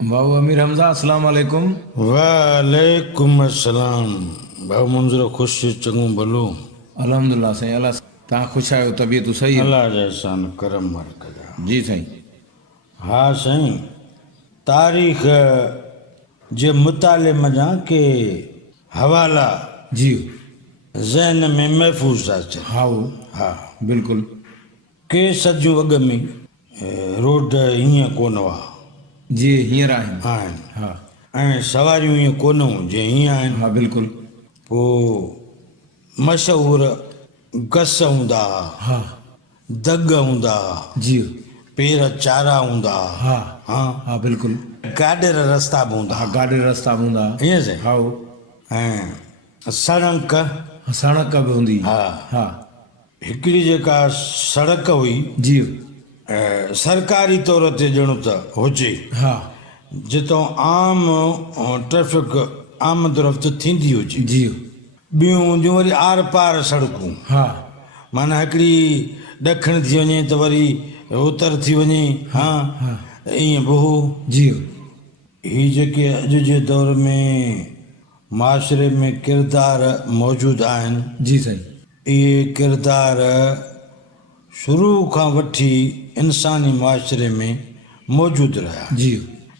बाबू अमीर हमजा अस्सलाम वालेकुम। वालेकुम अस्सलाम। भाऊ मंज़ूर ख़ुशि चङो भलो। अल्हम्दुलिल्लाह साईं, अल्लाह तव्हां ख़ुशि आहियो, तबियत सही आहे? अल्लाह जा एहसान करम मरकज़। जी साईं। हा साईं, तारीख़ जे मुताले मञा के हवाला जी ज़हन में महफ़ूज़ अचे। हा वो हा, बिल्कुलु। के सदियूं अॻ में रोड हीअं कोन हुआ जी हींअर आहिनि। आहिनि, हा ऐं सवारियूं हीअं कोन हुयूं जीअं हीअं आहिनि। हा बिल्कुलु। पोइ मशहूरु गस हूंदा हुआ, हा दग हूंदा हुआ, जी पेर चारा हूंदा हुआ। हा हा, हा बिल्कुलु। गाॾे रस्ता बि हूंदा हा हुआ। गाॾे रस्ता बि हूंदा। ईअं से हा वो ऐं सड़क, सड़क बि हूंदी। हा, हा हिकिड़ी जेका सड़क हुई जी सरकारी तौर ते ॼणो त हुजे, हा जितां आम ट्रैफिक आमद रफ़्त थींदी हुजे। जी ॿियूं हूंदियूं वरी आर पार सड़कूं, हा माना हिकिड़ी ॾखिण थी वञे त वरी उतर थी वञे। हा, ईअं बि हो। जी ही जेके अॼु जे दौर में माशरे में किरदार मौजूदु आहिनि, जी साईं। इहे किरदार शुरू खां वठी इंसानी माशरे में मौजूदु रहिया, जी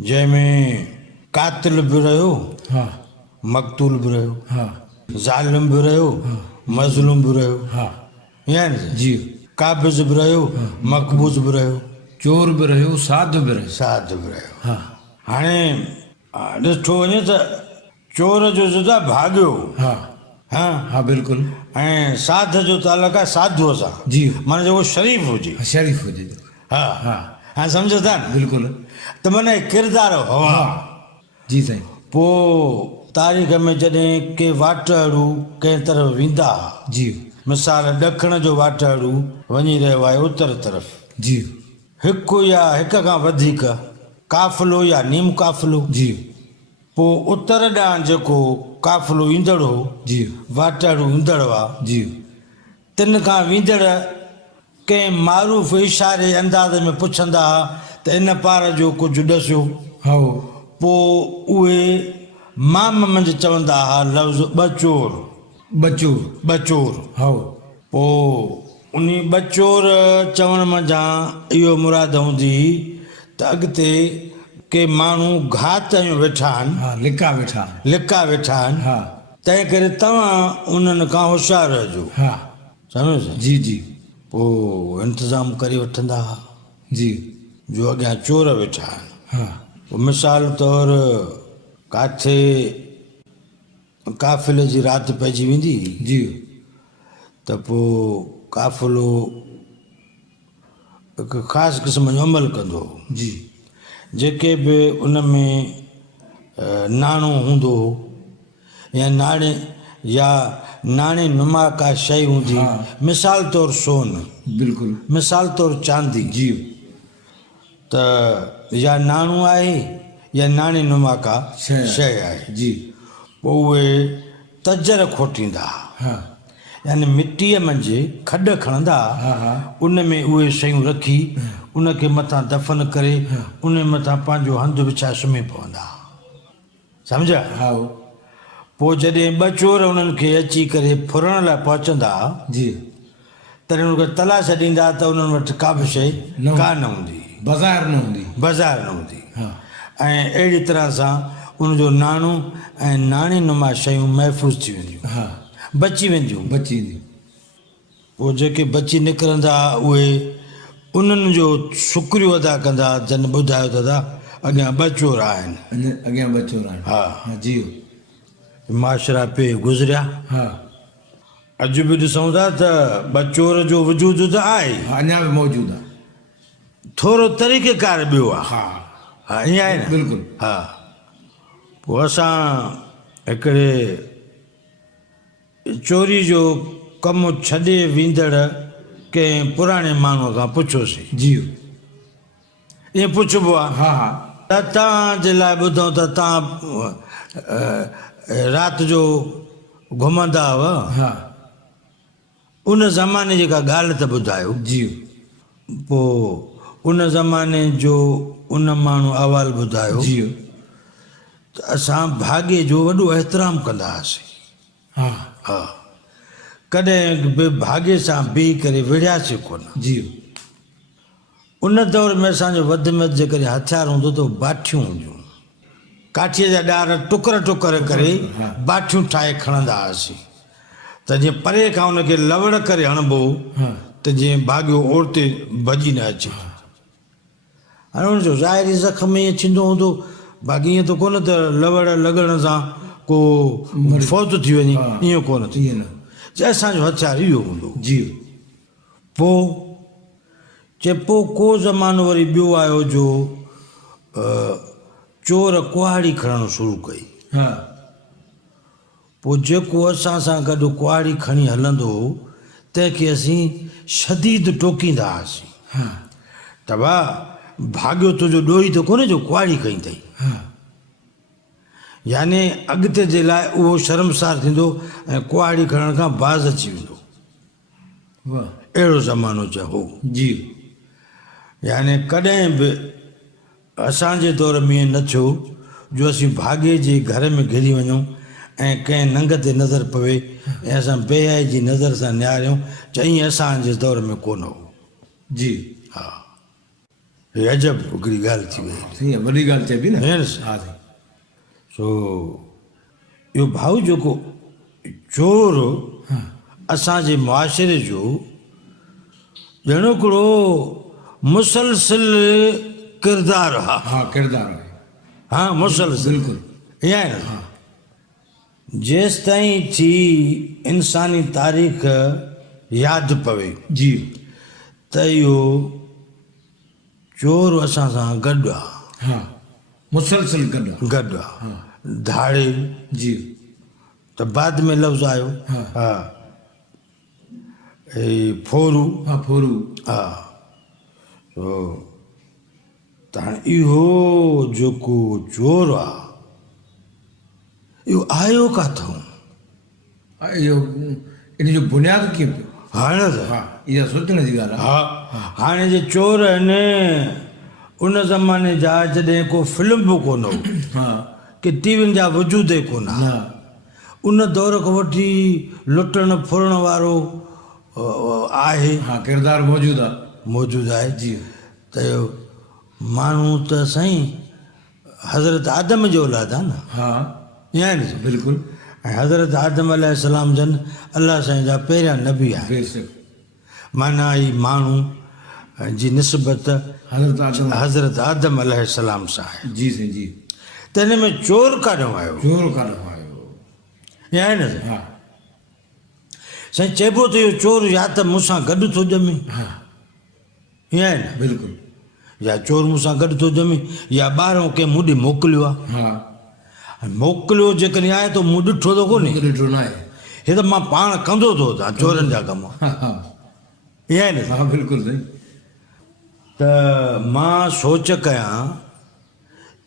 जंहिंमें कातिल बि रहियो, हा मक़तूल बि रहियो, हा ज़ालिम बि रहियो, मज़लूम बि रहियो। हा यानी जी काबिज़ बि रहियो, मक़बूज़ बि रहियो, चोर बि रहियो, साध बि रहियो। साध बि रहियो। हा हाणे ॾिठो वञे त चोर जो जुदा भाॻियो। हा हा, हा बिल्कुलु। ऐं साध जो तालुक़ु आहे साधूअ सां, जी माना जेको शरीफ़ हुजे। शरीफ़ हुजे। हा हा हाणे सम्झो था न? बिल्कुलु। त माना किरदार हुआ। जी साईं। पोइ तारीख़ में जॾहिं के वाटड़ू कंहिं तरफ़ वेंदा, जी मिसाल ॾखिण जो वाटड़ू वञी रहियो आहे उतर तरफ़, जी हिकु या हिक खां वधीक काफ़िलो या नीम काफ़िलो, जी पोइ उतर ॾांहुं जेको काफ़िलो ईंदड़ हो, जी वाटड़ू ईंदड़ हुआ, जी तिन खां वेंदड़ कंहिं मारूफ़ इशारे अंदाज़ में पुछंदा हुआ त इन पार जो कुझु ॾसियो। हा पोइ उहे माम मंझि चवंदा हुआ लफ़्ज़ ॿचोर, बचो ॿचोर। हा पोइ उन ॿचोर चवण मंझां इहो मुराद हूंदी त अॻिते के माण्हू घात आहियूं वेठा आहिनि, हा लिका वेठा। लिका वेठा आहिनि, हा तंहिं करे तव्हां उन्हनि खां होशियारु रहिजो। हा सम्झो? जी जी पोइ इंतज़ाम करे वठंदा हुआ जी जो अॻियां चोर वेठा आहिनि। हा पोइ मिसाल तौरु काथे काफ़िले जी राति पइजी वेंदी जी त पोइ काफ़िलो हिकु ख़ासि क़िस्म जो अमल कंदो हो। जी जेके बि उन में नाणो हूंदो हो या नाणे नुमा का शइ हूंदी, हा। मिसाल तौरु सोन, बिल्कुलु। मिसाल तौरु चांदी, जी त या नाणो आहे या नाणे नुमा का शइ आहे। जी पोइ उहे तजर खोटींदा, हा यानी मिटीअ मंझि खॾ खणंदा, हा हा उन में उहे शयूं रखी उनखे मथां दफ़न करे उन मथां पंहिंजो हंधु विछाए सुम्ही पवंदा। सम्झा? हा पोइ जॾहिं ॿ चोर उन्हनि खे अची करे फुरण लाइ पहुचंदा जी तॾहिं उनखे तलाश ॾींदा त उन्हनि वटि का बि शइ कान हूंदी, बाज़ार न हूंदी। बाज़ार न हूंदी। हा ऐं अहिड़ी तरह सां उनजो नाणो ऐं नाणी नुमा शयूं महफ़ूज़ थी वेंदियूं, हा बची वेंदियूं। बची वेंदी। पोइ जेके बची निकिरंदा उहे उन्हनि जो शुक्रियो अदा कंदा, जन ॿुधायो दादा अॻियां ॿ चोर आहिनि। अॻियां बचो रहा। हा, जी माशरा पे गुज़रिया। हा अॼु बि ॾिसूं था त ॿ चोर जो वजूदु त आहे, हा अञा बि मौजूदु आहे। थोरो तरीक़ेकार ॿियो आहे। हा हा ईअं आहे न? बिल्कुलु। हा। पोइ असां हिकिड़े चोरी जो कमु छॾे वेंदड़ कंहिं पुराणे माण्हूअ खां पुछियोसीं। जी ईअं पुछिबो आहे हा हा त तव्हांजे लाइ ॿुधूं त तव्हां राति जो घुमंदा हुआ, हा उन ज़माने जी का ॻाल्हि त ॿुधायो। जी पोइ उन ज़माने जो उन माण्हू अहवाल ॿुधायो जी त असां भाॻे जो वॾो एहतराम कंदा हुआसीं हा हा कॾहिं बि भाॻे सां बीह करे विढ़ियासीं कोन जी उन दौर में असांजो वधि में वधि जेकॾहिं हथियार हूंदो त बाठियूं हूंदियूं काठीअ जा ॾार टुकर टुकर करे हा। बाठियूं ठाहे खणंदा हुआसीं त जीअं परे खां हुनखे लवड़ करे हणिबो हा त जीअं भाॻियो ओड़ते भॼी न अचे हाणे हुनजो ज़ाहिरी ज़ख़्म ईअं थींदो हूंदो बाक़ी ईअं त कोन त लवड़ लॻण सां को फौत थी वञे हा। ईअं कोन थी ईअं न चए असांजो हथियार इहो हूंदो जी पोइ चए पोइ को ज़मानो वरी ॿियो आयो जो चोर कुहाड़ी खणणु शुरू कई हा पोइ जेको असां सां गॾु कुहाड़ी खणी हलंदो हो तंहिंखे असीं शदीद टोकींदा हुआसीं हा त भाउ भाॻियो तुंहिंजो ॾोही त कोन्हे जो कुहाड़ी खई अथई हा याने अॻिते जे लाइ उहो शर्मसार थींदो ऐं कुहाड़ी खणण खां बाज़ अची वेंदो वाह अहिड़ो ज़मानो चए हो जी याने कॾहिं बि असांजे दौर में ईअं न थियो जो असीं भाॻे जे घर में घिरी वञूं ऐं कंहिं नंग ते नज़र पवे ऐं असां बेहाई जी नज़र सां निहारियूं चई असांजे दौर में कोन हो जी हा हे अजब हिकिड़ी ॻाल्हि थी वई सही आहे वॾी ॻाल्हि चइबी न भेण हा साईं सो इहो भाऊ जेको चोर हा असांजे मुआशिरे जो ॼण हिकिड़ो मुसलसिल किरदारु आहे हा किरदारु आहे हा मुसलसिल बिल्कुलु ईअं आहे न जेसि ताईं थी इंसानी तारीख़ यादि पवे जी त इहो चोर असां सां गॾु आहे हा मुसलसल गॾु आहे गॾु आहे धाड़े जी त बाद में लफ़्ज़ आयो हा। हा हे फोरू हा फोरू हा तो त हाणे इहो जेको चोर आहे इहो आयो किथां इहो इन जो बुनियादु कीअं पियो हाणे त हा इहा सोचण जी ॻाल्हि आहे हा हाणे जे चोर आहिनि उन ज़माने जा जॾहिं को फिल्म बि कोन हो हा की टीवियुनि जा वजूद ई कोन न आहे उन दौर खां वठी लुटण फुरण वारो आहे हा किरदारु मौजूदु आहे मौजूदु आहे जी त इहो माण्हू त साईं हज़रत आदम जो औलाद आहे न हा ईअं आहे न बिल्कुलु ऐं हज़रत आदम अलैहिस्सलाम जन अलाह साईं जा पहिरियां नबी आहे बेशक माना ही माण्हू जी निस्बत हज़रत आदम हज़रत आदम अलैहिस्सलाम सां आहे जी साईं जी त हिन में चोर काॾों आयो चोर काॾों आयो ईअं आहे न हा साईं चइबो त इहो चोर या त मूंसां गॾु थो ॼमे हा ईअं आहे न बिल्कुलु या चोर मूंसां गॾु थो ॼमे या ॿाहिरों कंहिं मूं ॾे मोकिलियो आहे हा मोकिलियो जेकॾहिं आहे त मूं ॾिठो त कोन्हे ॾिठो न आहे हे त मां पाण कंदो थो तव्हां चोरनि जा कम हा हा ईअं आहे न हा बिल्कुलु साईं त मां सोच कयां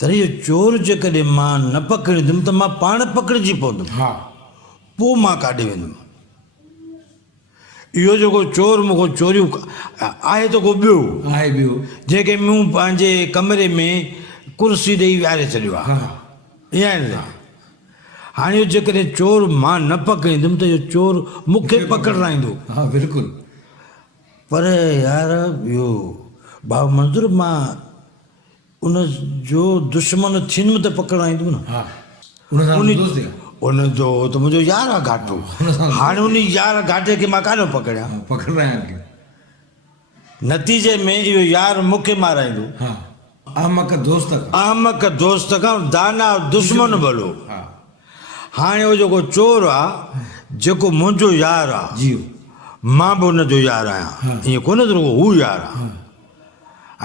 त इहो चोर जेकॾहिं मां न पकड़ींदुमि त मां पाण पकड़िजी पवंदुमि हा पोइ मां काॾे वेंदुमि इहो जेको चोर मूंखां चोरियूं आहे त को ॿियो आहे ॿियो जंहिंखे मूं पंहिंजे कमरे में कुर्सी ॾेई विहारे छॾियो आहे हा ईअं आहे न हाणे इहो जेकॾहिं चोर मां न पकड़ींदुमि त इहो चोर मूंखे पकड़ाईंदो हा बिल्कुलु पर यार इहो भाउ मंज़ूर मां उन जो दुश्मन थींदुमि त पकड़ाईंदुमि न हा उन सां उन दोस्ती आहे उन जो त मुंहिंजो यार आहे घाटो हाणे उन यार घाटे खे मां काॾों पकड़ियां हा पकड़ रहिया आहिनि नतीजे में इहो यार मूंखे माराईंदो हा अहमक दोस्त का अहमक दोस्त खां दाना दुश्मन भलो हा हाणे उहो जेको चोर आहे जेको मुंहिंजो यार आहे जी मां बि हुनजो यार आहियां ईअं कोन्हे त रुॻो हू यार आहे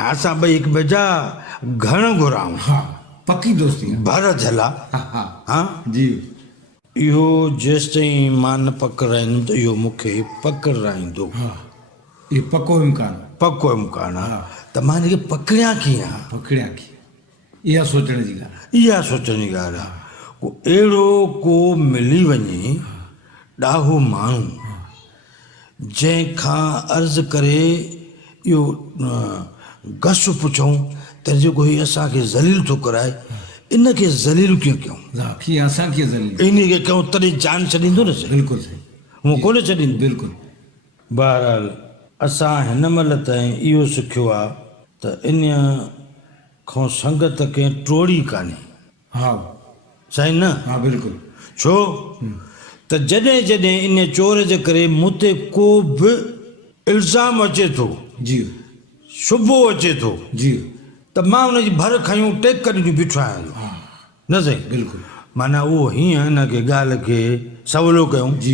ऐं असां ॿई हिक ॿिए जा घण घुराऊं हा पकी दोस्ती आहे भर थियल आहे हा हा हा जी इहो जेसि ताईं मां न पकड़ाईंदुमि त इहो मूंखे पकड़ाईंदो हा इहो पको इम्कान पको इम्कान आहे त मां हिनखे पकड़ियां कीअं पकड़िया की इहा सोचण जी ॻाल्हि आहे इहा सोचण जी ॻाल्हि आहे को अहिड़ो को मिली वञे ॾाहो माण्हू जंहिंखां अर्ज़ु करे इहो घस पुछूं त त जेको हीउ असांखे ज़लील थो कराए इनखे ज़लील कीअं कयूं हा कीअं असांखे ज़लील इन खे कयूं तॾहिं जान छॾींदो न बिल्कुलु सही हूअं कोन छॾींदो बिल्कुलु बहरहाल असां हिन महिल ताईं इहो सिखियो आहे त इन खां संगत कंहिं टोड़ी कान्हे हा साईं न हा बिल्कुलु छो त जॾहिं जॾहिं इन चोर जे करे मूं ते को बि इल्ज़ाम अचे थो जी शुबो अचे थो जी त मां हुनजी भर खयूं टेक करे बीठो आहियां हा न साईं बिल्कुलु माना उहो हीअं हिन खे ॻाल्हि खे सवलो कयूं जी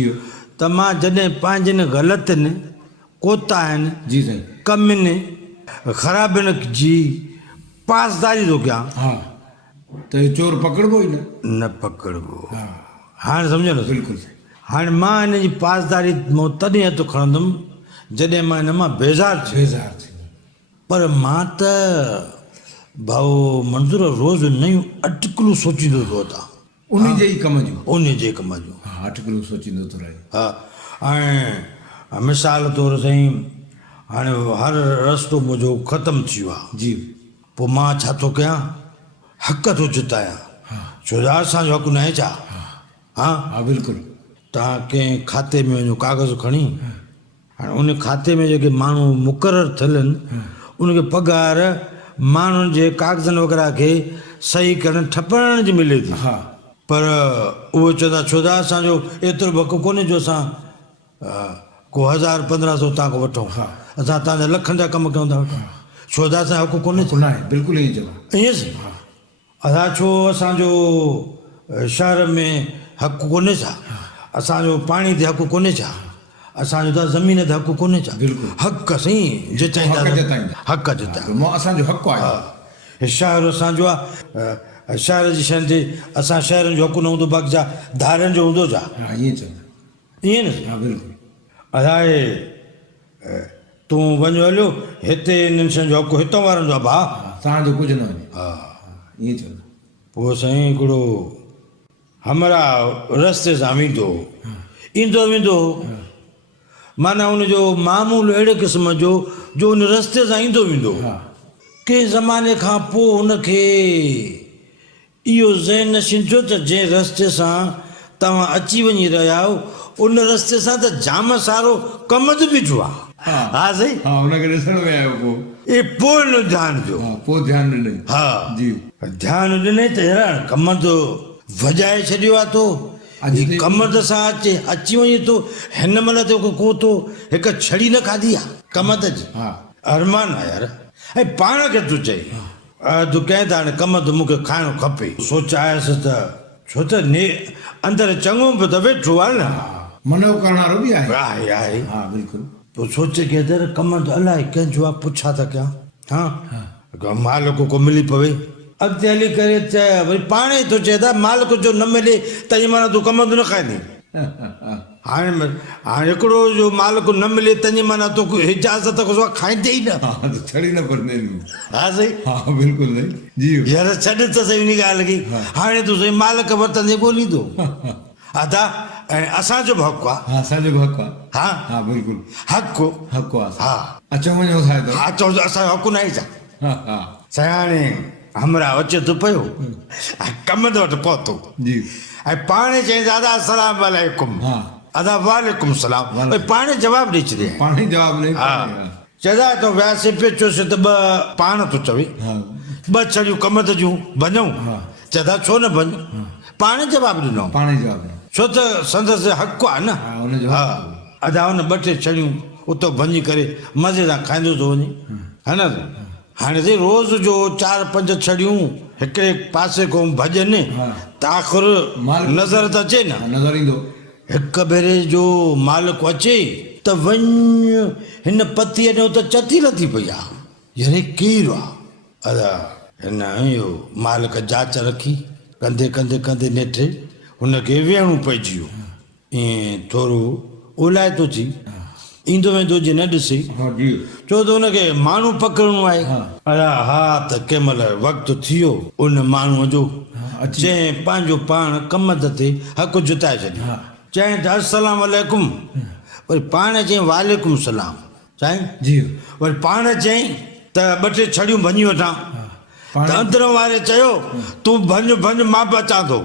त मां जॾहिं पंहिंजनि ग़लतियुनि कोता आहिनि जी साईं कमियुनि ख़राबियुनि जी पासदारी थो कयां हा त हे चोर पकड़बो ई न पकड़बो हा हाणे सम्झो न बिल्कुलु सही हाणे मां हिन जी पासदारी मां तॾहिं हथु खणंदुमि जॾहिं मां हिन मां बेज़ार थियुमि बेज़ार थी पर मां त भाऊ मंज़ूर रोज़ु नयूं अटकलूं सोचींदो थो वठां उन जे ई कम जूं उन जे कम जूं हा अटकलूं सोचींदो थो रहे हा ऐं मिसाल तौरु साईं हाणे हर रस्तो मुंहिंजो ख़तमु थी वियो आहे जी पोइ मां छा थो कयां हक़ थो जितायां छो जो असांजो हक़ु न आहे छा हा हा बिल्कुलु तव्हां कंहिं खाते में वञो कागज़ खणी हाणे उन खाते में जेके माण्हू मुक़ररु थियल आहिनि उनखे पघार माण्हुनि जे कागज़नि वग़ैरह खे सही करणु ठपण जी मिले थी हा पर उहो चवंदा छो त असांजो एतिरो बको कोन्हे जो असां को 1000-1500 तव्हां खां वठूं हा असां तव्हांजा लखनि जा कम कयूं था वठूं छो त असांजो हक़ु कोन्हे न आहे बिल्कुलु ईअं चवां ईअं सी असां छो असांजो शहर में हक़ु कोन्हे छा असांजो पाणी ते हक़ु कोन्हे छा असांजो त ज़मीन ते हक़ु कोन्हे छा बिल्कुलु हक़ साईं जिताईंदा हक़ जिताईंदा। हक़ जिताईंदा मां असांजो हक़ु आहे हे शहर असांजो आहे शहर जी शयुनि ते असां शहरनि जो हक़ु न हूंदो बाक़ी छा धारनि जो हूंदो छा हा ईअं चवां ईअं न हा बिल्कुलु अलाए तूं वञो हलियो हिते इन्हनि शयुनि जो हक़ु हितां वारनि जो आहे भाउ हा तव्हांजो कुझु न वञे हा ईअं चवां पोइ साईं हिकिड़ो हमरा रस्ते सां वेंदो ईंदो वेंदो माना हुनजो मामूल अहिड़े क़िस्म जो जो हुन रस्ते सां ईंदो वेंदो हा कंहिं ज़माने खां पोइ हुनखे इहो ज़हन नशीन थियो त जंहिं रस्ते सां तव्हां अची वञी रहिया आहियो उन रस्ते सां त जाम सारो कमु बि बीठो आहे हा हा साईं हा हुनखे ॾिसण में आयो पोइ पोइ हिन ध्यानु ॾियो हा पोइ ध्यानु ॾिनई हा जी ध्यानु ॾिनई त हेरा कम तो वॼाए छॾियो आहे तो अॼु ते- कम त सां अची वञे थो हिन महिल ते को तो हिकु छड़ी न खाधी आहे कम त जी हा अरमान आहे यार ऐं पाण खे तूं चई तूं कंहिं त हाणे कम त मूंखे खाइणो खपे सोचायसि त छो त अंदरि चङो बि त वेठो आहे न हा मनो करण वारो बि आहे आहे हा बिल्कुलु पोइ सोचे के अंदरि कम त अलाए कंहिंजो आहे पुछा त कयां हा मालिक को मिली पवे अॻिते हली करे त वरी पाण ई थो चए त मालिक जो न मिले त ईअं माना तूं कम न खाईंदी हाणे हिकिड़ो जो मालिक न मिले तंहिंजी माना तोखे इजाज़त खाईंदे ई न हा त छड़ी न पवंदी हा सही हा बिल्कुलु सही जी यार छॾ त सही उन ॻाल्हि खे हाणे तूं सही मालिक वरितंदे ॻोल्हींदो हा त ऐं असांजो बि हक़ु आहे हा असांजो बि हक़ु आहे हा हा बिल्कुलु हक़ु हक़ु आहे हा अचो वञो ठाहे थो हा चओ असांजो हक़ु न आहे छा हा हा साईं हाणे हमरा अचे थो पियो ऐं कम ते वटि पहुतो जी ऐं पाण चई दादा अस्सलाम वालेकुम हा अदा वालेकुम सलाम भई पाण जवाबु ॾेई छॾे पाण ई जवाबु ॾेई हा चवंदा तो वियासीं पियो चयोसि त ॿ पाण थो चवे हा ॿ छड़ियूं कम त जूं वञूं हा चवंदा छो न वञ पाण जवाबु ॾिनो पाण ई जवाबु ॾेई छो त संदसि हक़ु आहे न हा हुनजो हा अदा हुन ॿ टे छड़ियूं उतो वञी करे मज़े सां खाईंदो थो वञे है न हाणे साईं रोज़ जो 4-5 छड़ियूं हिकिड़े पासे खां भॼनि हा त आख़िर मालिक- नज़र त अचे न नज़र ईंदो हिकु भेरे जो मालिक अचे त वञ हिन पतीअ ॾियो त चती लथी पई आहे यानी केरु आहे अदा हिन इहो मालिक जांच रखी कंदे कंदे कंदे नेठे हुनखे वेहणो पइजी वियो ईअं थोरो ओलाए थो थी ईंदो वेंदो जे न ॾिसे हा जी छो त हुनखे माण्हू पकड़णो आहे हा। अड़ा हा त कंहिं महिल वक़्तु थी वियो उन माण्हूअ जो अची जंहिं पंहिंजो पाण कम ते हक़ु जुटाए छॾियो हा चई त अस्सलाम वालेकुम वरी पाण चई वालेकुम सलाम साईं जी वरी पाण चई त 2-3 छड़ियूं भञी वठां त अंदर वारे चयो तूं भंज भंज मां बि अचां थो